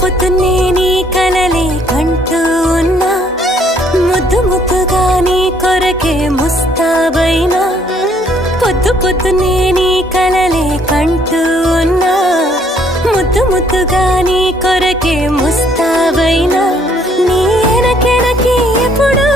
పొద్దున్నే నీ కలలే కంటూ ఉన్నా ముద్దుగా నీ కొరకే ముస్తాబైనా పొద్దున్నే నీ కలలే కంటూ ఉన్నా ముద్దుగా నీ కొరకే ముస్తాబైనా నీ ఎనకెనకి ఎప్పుడు